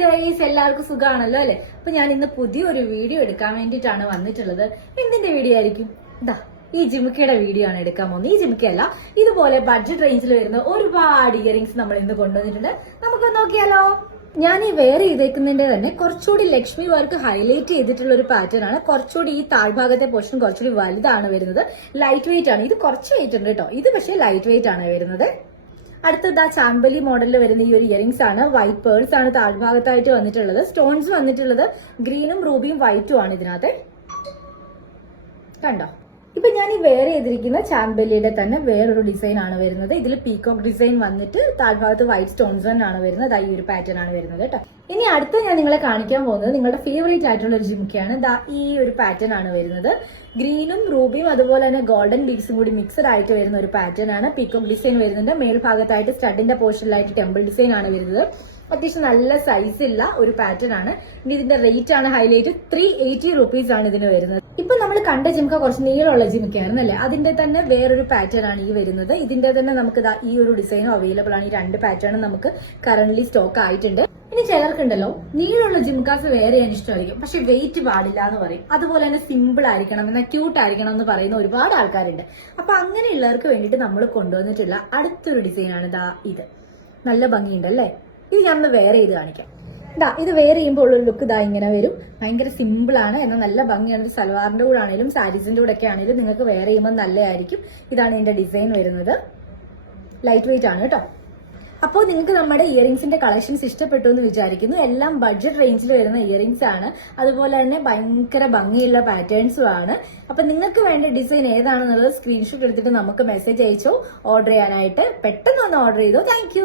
Guys, എല്ലാവർക്കും സുഖമാണല്ലോ അല്ലെ? അപ്പൊ ഞാൻ ഇന്ന് പുതിയൊരു വീഡിയോ എടുക്കാൻ വേണ്ടിയിട്ടാണ് വന്നിട്ടുള്ളത്. എന്തിന്റെ വീഡിയോ ആയിരിക്കും? ഇതാ ഈ ജിമിക്കയുടെ വീഡിയോ ആണ് എടുക്കാൻ പോകുന്നത്. ഈ ജിമിക്കയല്ല, ഇതുപോലെ ബഡ്ജറ്റ് റേഞ്ചിൽ വരുന്ന ഒരുപാട് ഇയറിംഗ്സ് നമ്മൾ ഇന്ന് കൊണ്ടുവന്നിട്ടുണ്ട്. നമുക്ക് നോക്കിയാലോ? ഞാൻ ഈ വെയർ ചെയ്തേക്കുന്നതിന്റെ തന്നെ കുറച്ചുകൂടി ലക്ഷ്മി വർക്ക് ഹൈലൈറ്റ് ചെയ്തിട്ടുള്ള ഒരു പാറ്റേൺ ആണ്. കുറച്ചുകൂടി ഈ താഴ്ഭാഗത്തെ പോർഷൻ കുറച്ചുകൂടി വലുതാണ് വരുന്നത്. ലൈറ്റ് വെയിറ്റ് ആണ്. ഇത് കുറച്ച് വെയിറ്റ് ഉണ്ട് കേട്ടോ. ഇത് പക്ഷേ ലൈറ്റ് വെയിറ്റ് ആണ് വരുന്നത്. അടുത്തത് ആ ചാമ്പലി മോഡലിൽ വരുന്ന ഈ ഒരു ഇയറിംഗ്സ് ആണ്. വൈറ്റ് പേൾസ് ആണ് താഴ്ഭാഗത്തായിട്ട് വന്നിട്ടുള്ളത്. സ്റ്റോൺസ് വന്നിട്ടുള്ളത് ഗ്രീനും റൂബിയും വൈറ്റും ആണ് ഇതിനകത്ത്. കണ്ടോ? ഇപ്പൊ ഞാൻ ഈ വെയർ ചെയ്തിരിക്കുന്ന ചാമ്പലിയുടെ തന്നെ വേറൊരു ഡിസൈൻ ആണ് വരുന്നത്. ഇതിൽ പീകോക്ക് ഡിസൈൻ വന്നിട്ട് താഴ്ഭാഗത്ത് വൈറ്റ് സ്റ്റോൺസ് ആണ് വരുന്നത്. ഈ ഒരു പാറ്റേൺ ആണ് വരുന്നത് കേട്ടോ. ഇനി അടുത്ത ഞാൻ നിങ്ങളെ കാണിക്കാൻ പോകുന്നത് നിങ്ങളുടെ ഫേവറേറ്റ് ആയിട്ടുള്ള ഒരു ജിമിക്കയാണ്. ഈ ഒരു പാറ്റേൺ ആണ് വരുന്നത്. ഗ്രീനും റൂബിയും അതുപോലെ തന്നെ ഗോൾഡൻ ബീഡ്സും കൂടി മിക്സഡ് ആയിട്ട് വരുന്ന ഒരു പാറ്റേൺ ആണ്. പീകോക്ക് ഡിസൈൻ വരുന്നുണ്ട്. മേൽഭാഗത്തായിട്ട് സ്റ്റഡിന്റെ പോർഷനിലായിട്ട് ടെമ്പിൾ ഡിസൈൻ ആണ് വരുന്നത്. അത്യാവശ്യം നല്ല സൈസ് ഉള്ള ഒരു പാറ്റേൺ ആണ്. ഇനി ഇതിന്റെ റേറ്റ് ആണ് ഹൈലൈറ്റ്. 380 rupees ആണ് ഇതിന് വരുന്നത്. ഇപ്പൊ നമ്മൾ കണ്ട ജിമിക്ക കുറച്ച് നീളമുള്ള ജിമിക്കായിരുന്നു അല്ലെ? അതിന്റെ തന്നെ വേറൊരു പാറ്റേൺ ആണ് ഈ വരുന്നത്. ഇതിന്റെ തന്നെ നമുക്ക് ഈ ഒരു ഡിസൈനും അവൈലബിൾ ആണ്. ഈ രണ്ട് പാറ്റേണും നമുക്ക് കറന്റ്ലി സ്റ്റോക്ക് ആയിട്ടുണ്ട്. ഇനി ചിലർക്കുണ്ടല്ലോ, നീളമുള്ള ജിംകാസ് വെയർ ചെയ്യാൻ ഇഷ്ടമായിരിക്കും, പക്ഷെ വെയിറ്റ് പാടില്ല എന്ന് പറയും. അതുപോലെ തന്നെ സിമ്പിൾ ആയിരിക്കണം, എന്നാൽ ക്യൂട്ട് ആയിരിക്കണം എന്ന് പറയുന്ന ഒരുപാട് ആൾക്കാരുണ്ട്. അപ്പൊ അങ്ങനെയുള്ളവർക്ക് വേണ്ടിയിട്ട് നമ്മൾ കൊണ്ടുവന്നിട്ടുള്ള അടുത്തൊരു ഡിസൈൻ ആണ് ഇത്. നല്ല ഭംഗിയുണ്ട് അല്ലേ? ഇത് ഞാൻ വെയർ ചെയ്ത് കാണിക്കാം. ഇത് വെയർ ചെയ്യുമ്പോൾ ഉള്ള ലുക്ക് ഇങ്ങനെ വരും. ഭയങ്കര സിമ്പിൾ ആണ്, എന്നാൽ നല്ല ഭംഗിയാണ്. സൽവാറിന്റെ കൂടെ ആണെങ്കിലും സാരീസിന്റെ കൂടെ ഒക്കെ ആണെങ്കിലും നിങ്ങൾക്ക് വെയർ ചെയ്യുമ്പോൾ നല്ലതായിരിക്കും. ഇതാണ് ഇതിന്റെ ഡിസൈൻ വരുന്നത്. ലൈറ്റ് വെയിറ്റ് ആണ് കേട്ടോ. അപ്പോൾ നിങ്ങൾക്ക് നമ്മുടെ ഇയറിംഗ്സിന്റെ കളക്ഷൻസ് ഇഷ്ടപ്പെട്ടു എന്ന് വിചാരിക്കുന്നു. എല്ലാം ബഡ്ജറ്റ് റേഞ്ചിൽ വരുന്ന ഇയറിംഗ്സ് ആണ്. അതുപോലെ തന്നെ ഭയങ്കര ഭംഗിയുള്ള പാറ്റേൺസും ആണ്. അപ്പൊ നിങ്ങൾക്ക് വേണ്ട ഡിസൈൻ ഏതാണെന്നുള്ളത് സ്ക്രീൻഷോട്ട് എടുത്തിട്ട് നമുക്ക് മെസ്സേജ് അയച്ചോ ഓർഡർ ചെയ്യാനായിട്ട്. പെട്ടെന്ന് ഒന്ന് ഓർഡർ ചെയ്തോ. താങ്ക്